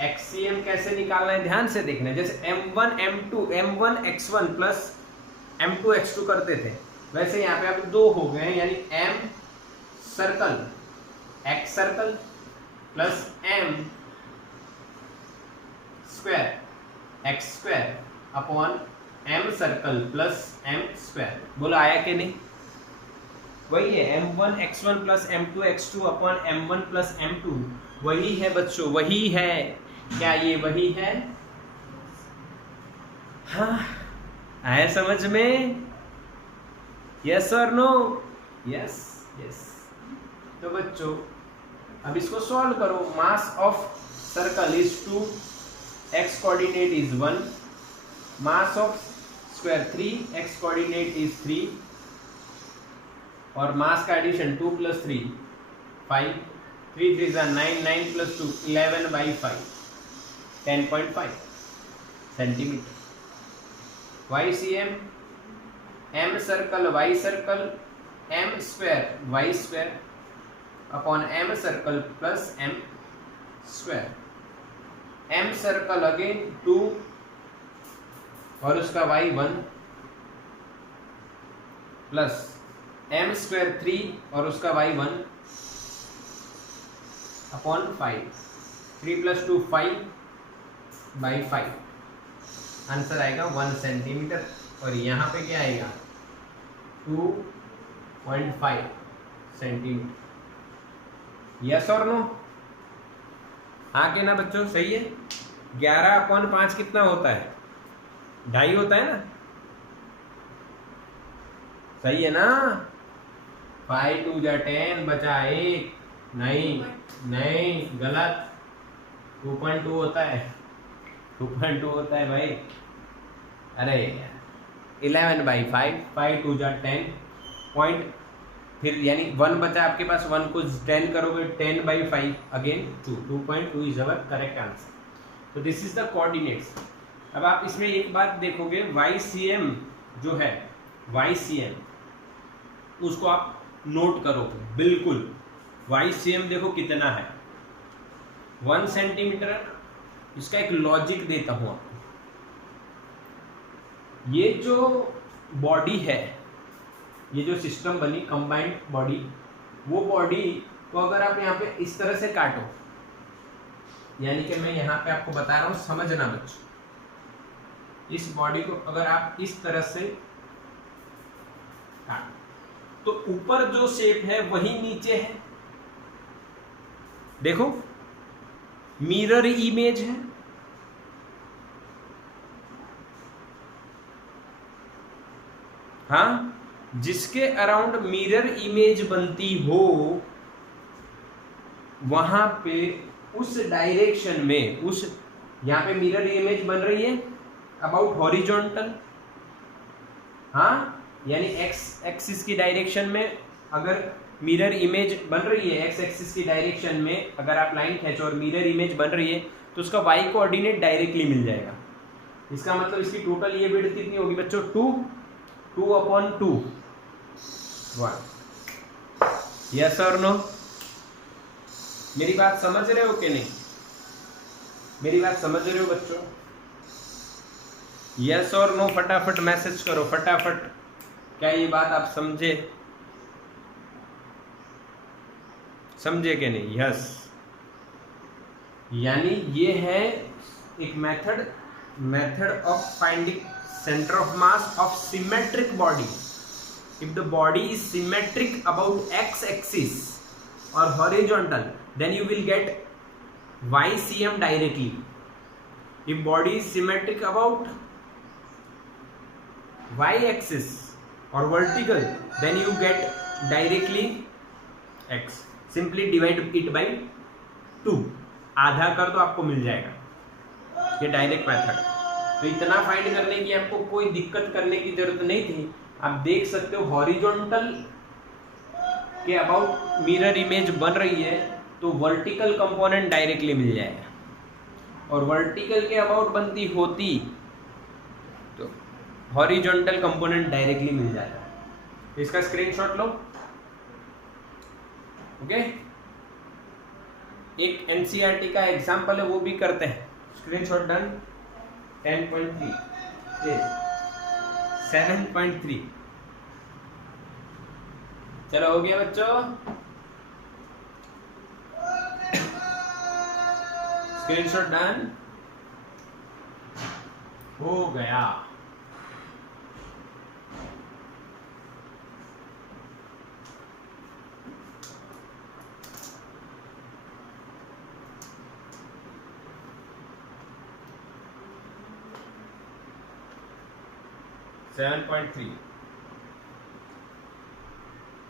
एक्सीएम कैसे निकालना है, ध्यान से देखना है। जैसे m1 m2 m1 x1 plus m2 x2 करते थे, वैसे यहाँ पे अब 2 हो गए, यानी m circle x circle plus m square x square upon m circle plus m square. बोला आया कि नहीं, वही है m1 x1 plus m2 x2 upon m1 plus m2, वही है बच्चों, वही है। क्या ये वही है? हाँ आया समझ में, यस और नो? Yes yes. तो बच्चों अब इसको सॉल्व करो। मास of circle is 2, x coordinate is 1, mass of square 3, x coordinate is 3, और मास का addition 2 + 3 5, 3 3 9, 9 + 2 11/5, 10.5 centimetre. YCM m circle y circle m square y square upon m circle plus m square. m circle again 2 और उसका y 1 plus m square 3 और उसका y 1 upon 5, 3 + 2 5/5। Answer आएगा 1 centimetre, और यहाँ पे क्या आएगा 2.5 सेंटीमीटर। यस और नो? हाँ के ना बच्चों, सही है। 11/5 कितना होता है, 2.5 होता है ना, सही है ना। 5 2 10 बचा 1, नहीं नहीं गलत, 2.2 होता है, 2.2 होता है भाई। अरे 11/5, 5 2 10 पॉइंट, फिर यानी 1 बचा आपके पास, 1 को 10 करोगे 10/5 again 2, 2.2 is our correct answer. तो दिस इज द कोऑर्डिनेट्स। अब आप इसमें एक बात देखोगे, YCM जो है, YCM उसको आप नोट करो बिल्कुल। YCM देखो कितना है, 1 सेंटीमीटर है। इसका एक लॉजिक देता हूं आपको। ये जो बॉडी है, ये जो सिस्टम बनी कंबाइंड बॉडी, वो बॉडी को अगर आप यहाँ पे इस तरह से काटो, यानी कि मैं यहाँ पे आपको बता रहा हूँ, समझना बच्चों, इस बॉडी को अगर आप इस तरह से काटो तो ऊपर जो शेप है वही नीचे है। देखो मिरर इमेज है, हाँ, जिसके अराउंड मिरर इमेज बनती हो वहां पे उस डायरेक्शन में, उस यहां पे मिरर इमेज बन रही है अबाउट हॉरिजॉन्टल, हाँ, यानी एक्स एक्सिस की डायरेक्शन में अगर मिरर इमेज बन रही है, एक्स एक्सिस की डायरेक्शन में अगर आप लाइन खींचो और मिरर इमेज बन रही है, तो उसका वाई कोऑर्डिनेट डायरेक्टली मिल जाएगा। इसका मतलब इसकी टोटल ये विड्थ कितनी होगी बच्चों, 2/2 1। यस और नो? मेरी बात समझ रहे हो कि नहीं? मेरी बात समझ रहे हो बच्चों? यस और नो फटाफट मैसेज करो, फटाफट। क्या ये बात आप समझे? समझे कि नहीं? यस। यानी ये है एक method of finding centre of mass of symmetric body. If the body is symmetric about x axis और horizontal, then you will get YCM directly. If body is symmetric about y axis or vertical, then you get directly x. Simply divide it by 2. आधा कर तो आपको मिल जाएगा। ये direct method. तो इतना find करने की आपको कोई दिक्कत करने की जरूरत नहीं थी। आप देख सकते हो हॉरिजॉन्टल के अबाउट मिरर इमेज बन रही है तो वर्टिकल कंपोनेंट डायरेक्टली मिल जाएगा, और वर्टिकल के अबाउट बनती होती तो हॉरिजॉन्टल कंपोनेंट डायरेक्टली मिल जाएगा। इसका स्क्रीनशॉट लो। ओके, एक एनसीईआरटी का एग्जांपल है वो भी करते हैं। Screenshot done. 10.3 7.3 चलो हो गया बच्चों। स्क्रीनशॉट डन हो गया।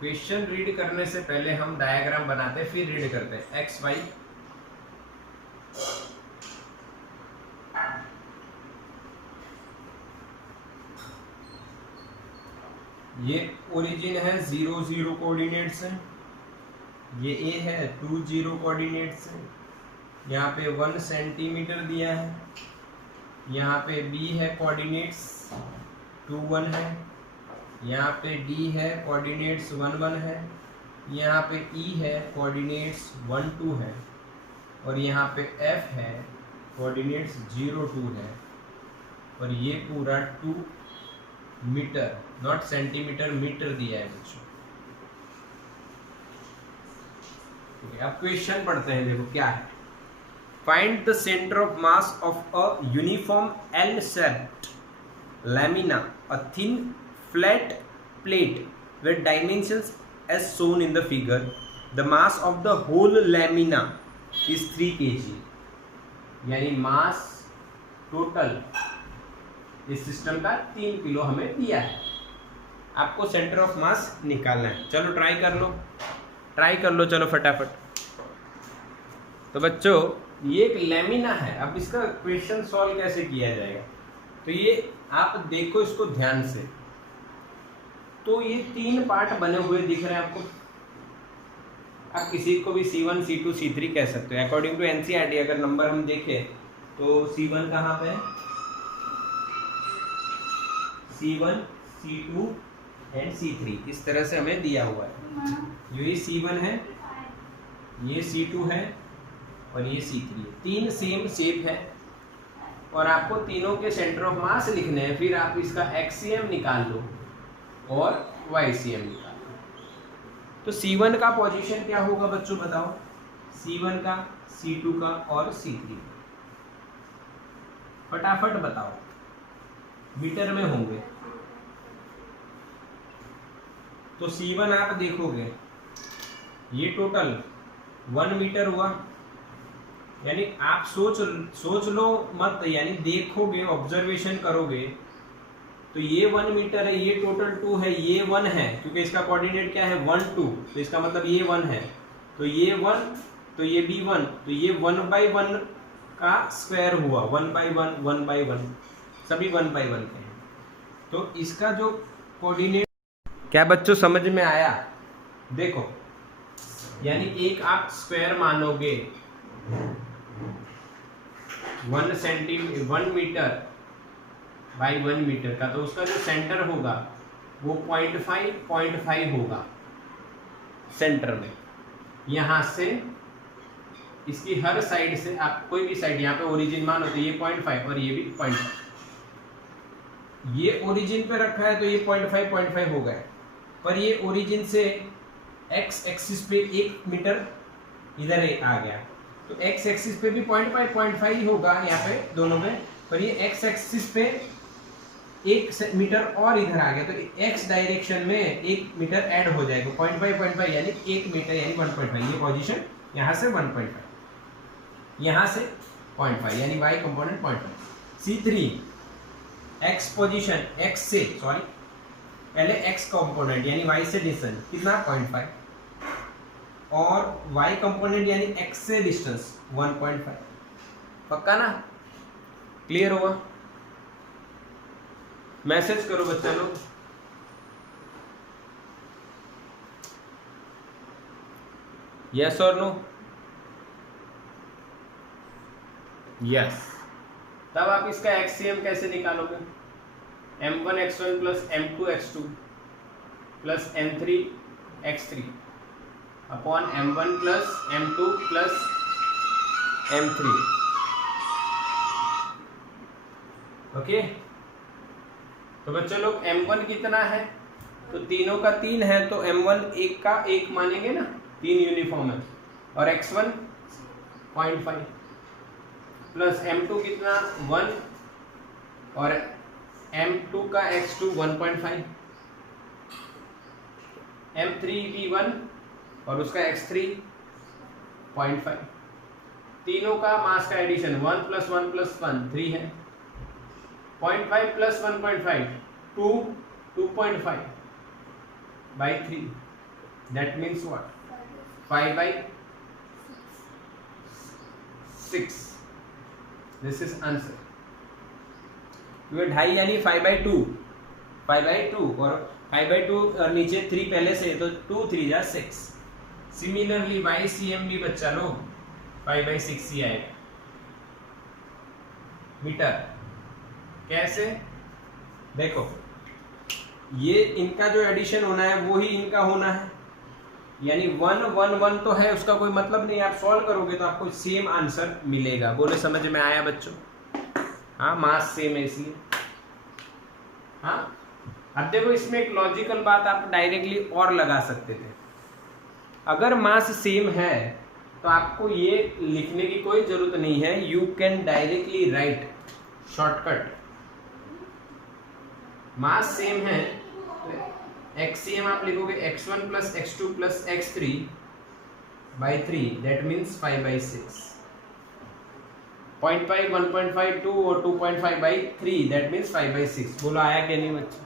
क्वेश्चन रीड करने से पहले हम डायग्राम बनाते फिर रीड करते हैं। एक्स वाई ये ओरिजिन है 0 0 कोऑर्डिनेट्स है, ये ए है 2 0 कोऑर्डिनेट्स है, यहाँ पे 1 सेंटीमीटर दिया है, यहाँ पे बी है कोऑर्डिनेट्स 2 1 है, यहाँ पे डी है कोऑर्डिनेट्स 1 1 है, यहाँ पे ई है कोऑर्डिनेट्स 1 2 है, और यहाँ पे एफ है कोऑर्डिनेट्स 0 2 है, और ये पूरा 2 मीटर नॉट सेंटीमीटर मीटर दिया है बच्चों। अब क्वेश्चन पढ़ते हैं। देखो क्या है। Find the centre of mass of a uniform L shaped lamina, a thin flat plate with dimensions as shown in the figure. The mass of the whole lamina is 3 kg. यानी mass total इस system का 3 kilo हमें दिया है। आपको centre of मास निकालना है। चलो ट्राई कर लो चलो फटाफट। तो बच्चों ये एक लैमिना है। अब इसका क्वेश्चन सॉल्व कैसे किया जाएगा, तो ये आप देखो इसको ध्यान से। तो ये 3 पार्ट बने हुए दिख रहे हैं आपको। आप किसी को भी C1 C2 C3 कह सकते हो अकॉर्डिंग टू एनसीईआरटी। अगर नंबर हम देखें तो C1 कहाँ पे है, C1 C2 एंड C3 इस तरह से हमें दिया हुआ है। जो ये C1 है, ये C2 है और ये C3 है। 3 सेम शेप है और आपको तीनों के सेंटर ऑफ मास लिखने हैं। फिर आप इसका एक्सीएम निकाल लो और YCM निकाल लो। तो C1 का पोजीशन क्या होगा बच्चों बताओ। C1 का, C2 का और C3 का फटाफट बताओ, मीटर में होंगे। तो C1 आप देखोगे ये टोटल 1 मीटर हुआ। यानी आप सोच लो मत, यानी देखोगे ऑब्जर्वेशन करोगे तो ये 1 मीटर है, ये टोटल 2 है, ये 1 है क्योंकि इसका कोऑर्डिनेट क्या है 1 2, तो इसका मतलब ये 1 है, तो ये 1, तो ये भी 1, तो ये 1/1 का स्क्वायर हुआ। 1/1 1/1 सभी 1/1 के हैं। तो इसका जो कोऑर्डिनेट क्या बच्चों समझ में आया। देखो यानी एक आप स्क्वायर मानोगे 1 मीटर बाई 1 मीटर का, तो उसका जो सेंटर होगा वो 0.5 होगा सेंटर में। यहाँ से इसकी हर साइड से आप कोई भी साइड, यहाँ पे ओरिजिन मानो तो ये 0.5 और ये भी 0.5, ये ओरिजिन पे रखा है तो ये 0.5 हो गए, पर ये ओरिजिन से एक्स एक्सिस पे 1 मीटर इधर आ गया, तो एक्स एक्सिस पे भी 0.5 ही होगा यहाँ पे दोनों पे, पर ये एक्स एक्सिस पे 1 मीटर और इधर आ गया, तो एक्स डायरेक्शन में 1 मीटर ऐड हो जाएगा, 0.5 यानी 1 मीटर यानी 1.5, ये पोजीशन यहाँ से 1.5, यहाँ से 0.5 यानी y component 0.5। C3 x position x से सॉरी पहले x कंपोनेंट यानी y से डिस्टेंस कितना 0.5 और y कंपोनेंट यानी x से डिस्टेंस 1.5, पक्का ना? क्लियर हुआ? मैसेज करो बच्चा लोग। यस और नो? यस। तब आप इसका एक्ससीएम कैसे निकालोगे? m1 x1 plus m2 x2 plus m3 x3 upon m1 plus m2 plus m3। Okay, तो बच्चों लोग m1 कितना है? तो तीनों का 3 है, तो m1 1 का 1 मानेंगे ना, 3 यूनिफॉर्म है, और x1 0.5 प्लस m2 कितना 1 और m2 का x2 1.5, m3 भी 1 और उसका x3 0.5, तीनों का मास का एडिशन 1 प्लस 1 प्लस 1 3 है, 0.5 plus 1.5 2 2.5 by 3, that means what? 5 by 6, this is answer। ये 2.5 यानी 5/2 और 5/2 और नीचे 3 पहले से, तो 2 3 जा 6। सिमिलरली YCM भी बच्चा लो 5/6 ही आएगा मीटर। कैसे? देखो ये इनका जो एडिशन होना है वो ही इनका होना है, यानी 1 1 1 तो है, उसका कोई मतलब नहीं, आप सॉल्व करोगे तो आपको सेम आंसर मिलेगा। बोले समझ में आया बच्चों? हाँ, मास सेम है इसलिए। हाँ, अब देखो इसमें एक लॉजिकल बात आप डायरेक्टली और लगा सकते थे, अगर मास सेम है तो आपको ये लिखने की कोई जरूरत नहीं है, you can directly right shortcut. Mass same है तो एक्ससीएम आप लिखोगे x1 plus x2 plus x3 by 3, that means 5/6, 0.5 1.5 2 और 2.5 बाई 3, दैट मीन्स 5/6। बोलो आया क्या नहीं बच्चा?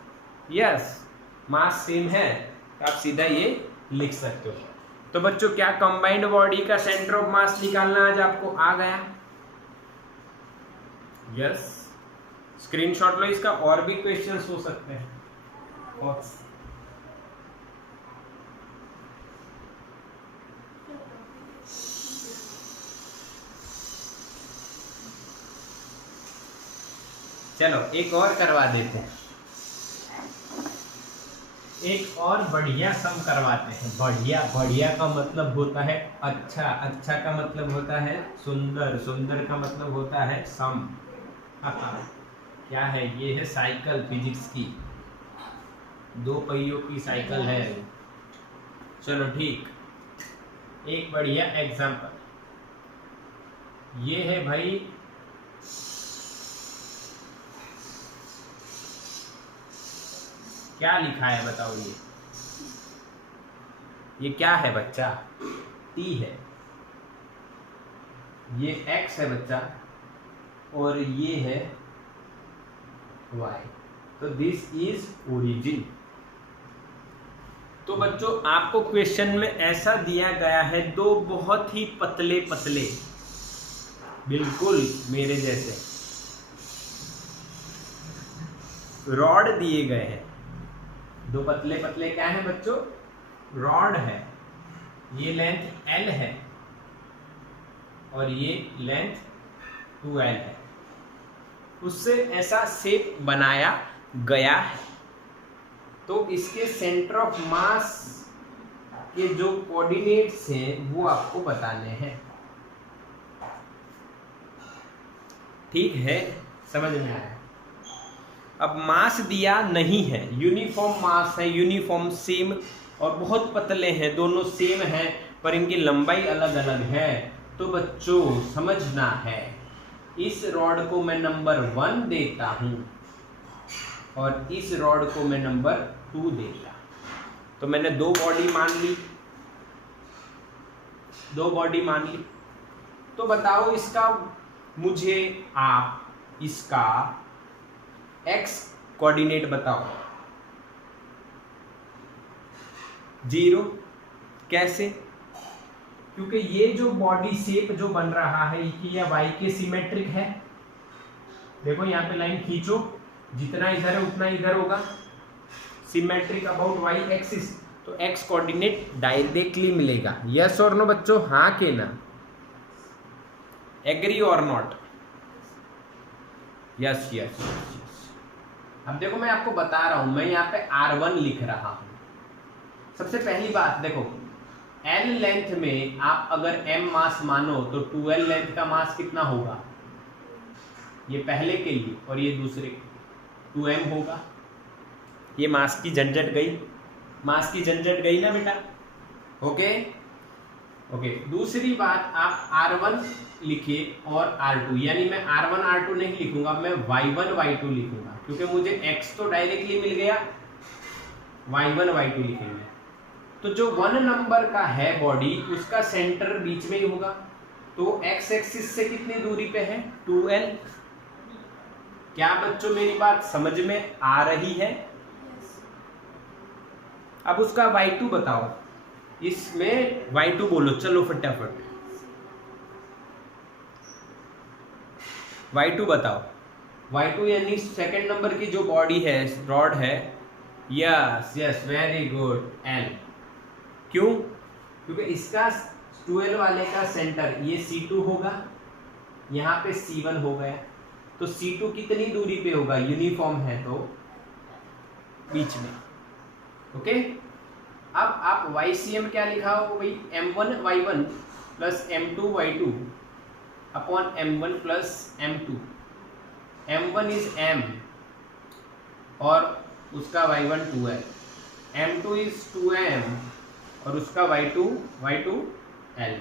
यस, मास सेम है तो आप सीधा ये लिख सकते हो। तो बच्चों क्या कंबाइंड बॉडी का सेंटर ऑफ मास निकालना आज आपको आ गया? यस, स्क्रीनशॉट लो इसका, और भी क्वेश्चंस हो सकते हैं। और चलो एक और करवा देते हैं, एक और बढ़िया सम करवाते हैं। बढ़िया, बढ़िया का मतलब होता है अच्छा, अच्छा का मतलब होता है सुंदर, सुंदर का मतलब होता है सम। क्या है? ये है साइकिल फिजिक्स की, 2 पहियों की साइकिल है। चलो ठीक, एक बढ़िया एग्जांपल ये है भाई, क्या लिखा है बताओ? ये क्या है बच्चा? T है, ये X है बच्चा, और ये है Y, तो दिस इज ओरिजिन। तो बच्चों आपको क्वेश्चन में ऐसा दिया गया है, 2 बहुत ही पतले पतले, बिल्कुल मेरे जैसे रॉड दिए गए हैं। 2 पतले पतले क्या है बच्चों? रॉड है। ये लेंथ L है और ये लेंथ 2L है, उससे ऐसा शेप बनाया गया है। तो इसके सेंटर ऑफ मास के जो कोऑर्डिनेट्स हैं वो आपको बताने हैं। ठीक है, समझ में आया। अब मास दिया नहीं है, यूनिफॉर्म मास है, यूनिफॉर्म सेम और बहुत पतले हैं, दोनों सेम हैं पर इनकी लंबाई अलग अलग है। तो बच्चों समझना है, इस रॉड को मैं नंबर 1 देता हूं और इस रॉड को मैं नंबर 2 देता। तो मैंने दो बॉडी मान ली। तो बताओ इसका, मुझे आप इसका x कोऑर्डिनेट बताओ। 0। कैसे? क्योंकि ये जो बॉडी शेप जो बन रहा है ये y के सिमेट्रिक है। देखो यहाँ पे लाइन खींचो, जितना इधर है उतना इधर होगा, सिमेट्रिक अबाउट y एक्सिस। तो x कोऑर्डिनेट डायरेक्टली मिलेगा। यस और नो बच्चों, हाँ के ना? एग्री और नॉट? Yes yes yes. अब देखो मैं आपको बता रहा हूं, मैं यहाँ पे R1 लिख रहा हूं। सबसे पहली बात देखो, L लेंथ में आप अगर m मास मानो तो 2L लेंथ का मास कितना होगा? ये पहले के लिए और ये दूसरे के 2m होगा। ये मास की झंझट गई ना बेटा? ओके। दूसरी बात, आप R1 लिखिए और R2, यानी मैं R1 R2 नहीं लिखूंगा, मैं Y1 Y2 लिखूंगा, क्योंकि मुझे X तो डायरेक्टली मिल गया, Y1 Y2 लिखेंगे। तो जो 1 नंबर का है बॉडी, उसका सेंटर बीच में ही होगा। तो X एक्सिस से कितनी दूरी पे है? 2L। क्या बच्चों मेरी बात समझ में आ रही है? अब उसका Y2 बताओ, इसमें Y2 बोलो, चलो फटाफट Y2 बताओ। Y2 यानी सेकंड नंबर की जो बॉडी है, रॉड है। Yes very good, L। क्यों? क्योंकि इसका 2L वाले का सेंटर ये C2 होगा, यहाँ पे C1 हो गया। तो C2 कितनी दूरी पे होगा? यूनिफॉर्म है तो बीच में। ओके। अब आप YCM क्या लिखा हो भाई? M1 Y1 plus M2 Y2 upon M1 plus M2। M1 is M और उसका Y1 2L, M2 is 2M और उसका Y2 L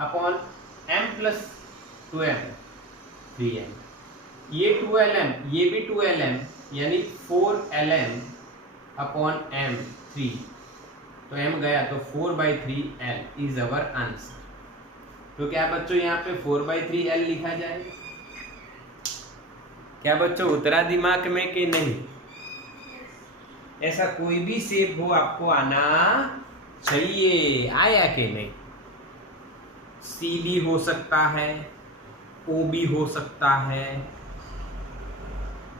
upon M plus 2M 3M। ये 2LM, ये भी 2LM, यानी 4LM अपॉन M3। तो M गया तो 4/3L इज अवर आंसर। तो क्या बच्चों यहाँ पे 4/3L लिखा जाए? क्या बच्चों उतरा दिमाग में कि नहीं? ऐसा कोई भी शेप हो आपको आना चाहिए, आया कि नहीं? C भी हो सकता है, O भी हो सकता है,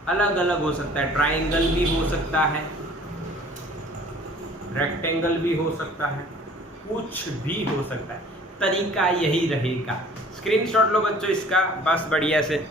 अलग अलग हो सकता है, ट्रायंगल भी हो सकता है, रेक्टेंगल भी हो सकता है, कुछ भी हो सकता है। तरीका यही रहेगा। स्क्रीनशॉट लो बच्चों इसका, बस बढ़िया से।